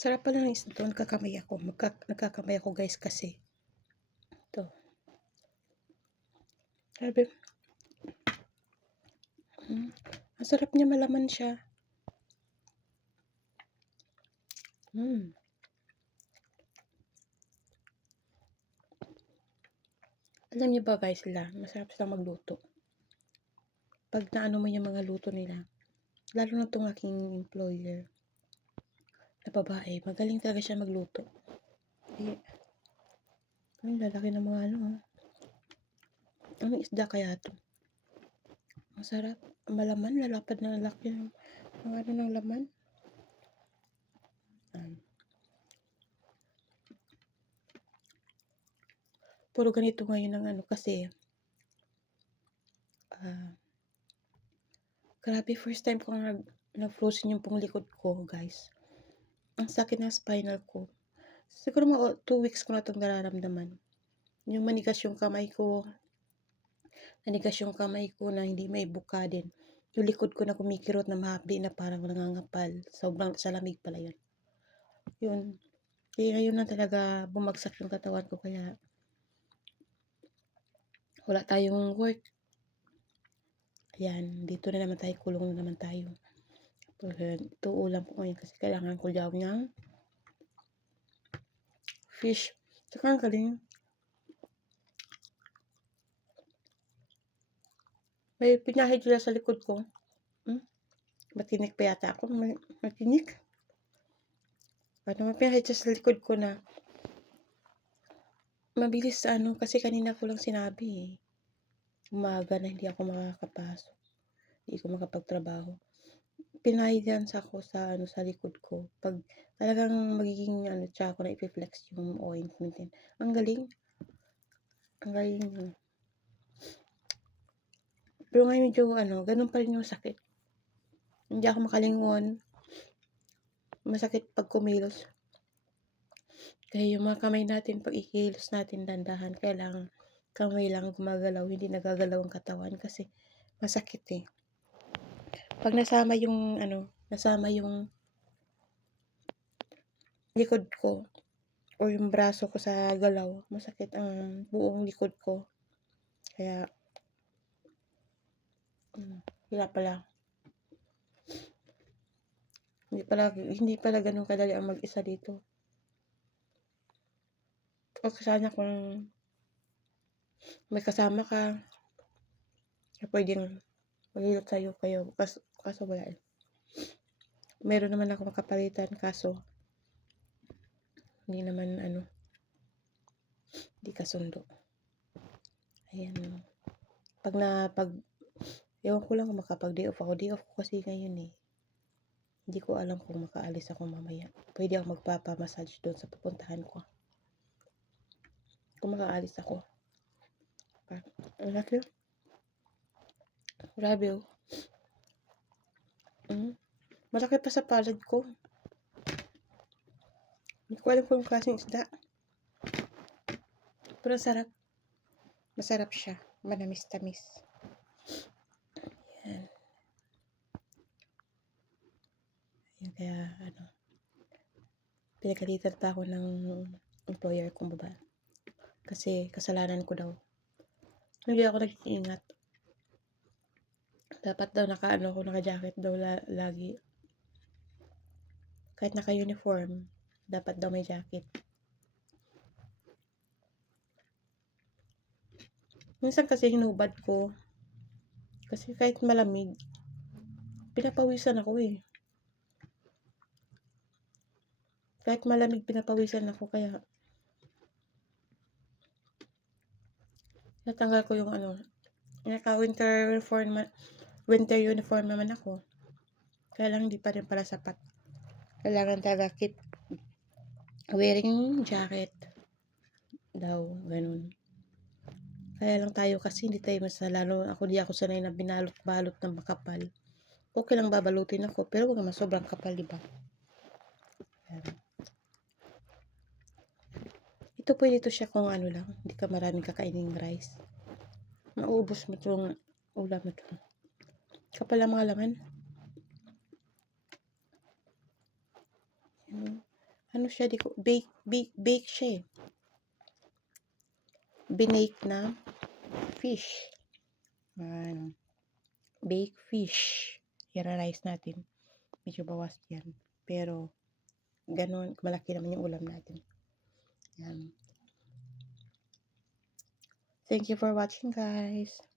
Sarap pala ng isda 'to, nagkakamay ako guys kasi. Ito, grabe, ang sarap niya, malaman siya. Hmm, alam niyo ba guys sila, masarap silang magluto. 'Pag naano mo yung mga luto nila, lalo na 'tong aking employer na babae, magaling talaga siya magluto. Eh, ang lalaki ng mga ano, anong isda kaya 'to? Ang sarap, malaman, lalapad na lalaki ng ano ng laman. Puro ganito ngayon ang ano kasi, ah, grabe first time ko nag-frozen yung pong likod ko guys. Ang sakit ng spinal ko. Siguro mga 2 weeks ko na 'tong nararamdaman. Yung nanigas yung kamay ko na hindi maibuka din. Yung likod ko na kumikirot na mahapdi na parang nangangapal. Sobrang sa lamig pala yun. Yun. Kaya ngayon na talaga bumagsak yung katawan ko kaya wala tayong work. Ayan, dito na naman tayo, kulong na naman tayo. Ito ulam ko ngayon kasi kailangan ko daw ng fish. Tsaka ang galing. May pinahid sila sa likod ko. Matinik pa yata ako. Matinik. Ano, may pinahid siya sa likod ko na mabilis ano, kasi kanina ko lang sinabi eh. Umaga na hindi ako makakapasok. Hindi ko makapagtrabaho. Pinahidan sa ako sa ano, sa likod ko. Pag talagang magiging ano, tsaka ko na ipiflex yung ointment din. Ang galing. Ang galing. Pero ngayon medyo ano, ganun pa rin yung sakit. Hindi ako makalingon. Masakit pag kumilos. Kaya yung mga kamay natin, pag ikilos natin dandahan, kailangan kamay lang gumagalaw, hindi nagagalaw ang katawan kasi masakit eh. Pag nasama yung likod ko o yung braso ko sa galaw, masakit ang buong likod ko. Kaya, hirap pala. Hindi pala ganun kadali ang mag-isa dito. Okay sana kung may kasama ka, na pwedeng maghilot sa'yo kayo. Kaso wala eh. Meron naman ako makapalitan kaso hindi naman hindi kasundo. Ayan. Ewan ko lang kung makapag-day off ako. Day off ko kasi ngayon eh. Hindi ko alam kung makaalis ako mamaya. Pwede ako magpapamassage doon sa pupuntahan ko. Kung makaalis ako. Ang laki. Grabe oh. Malaki pa sa palad ko. Hindi ko alam kung klaseng isda. Pero sarap. Masarap siya. Manamis-tamis. Yan. Yan kaya pinagalitan pa ako ng employer kong babae. Kasi kasalanan ko daw. Hindi ako nag-iingat. Dapat daw naka-jacket daw lagi. Kahit naka-uniform, dapat daw may jacket. Minsan kasi hinubad ko. Kasi kahit malamig, pinapawisan ako eh. Kahit malamig, pinapawisan ako. Kaya, natanggal ko yung winter uniform naman ako. Kaya lang hindi pa rin pala sapat. Kailangan talaga keep wearing jacket daw, ganun. Kaya lang tayo kasi hindi tayo lalo di ako sanay na binalot-balot ng makapal. Okay lang babalutin ako, pero huwag naman sobrang kapal, diba? Ito pwede to siya kung lang, hindi ka maraming kakaining rice. Maubos mo itong ulam na ito. Kapal ang mga laman. Ano siya, di ko, bake siya eh. Binake na fish. Ano, bake fish. I-rice natin. Medyo bawas yan. Pero, ganun, malaki naman yung ulam natin. Yan. Thank you for watching, guys.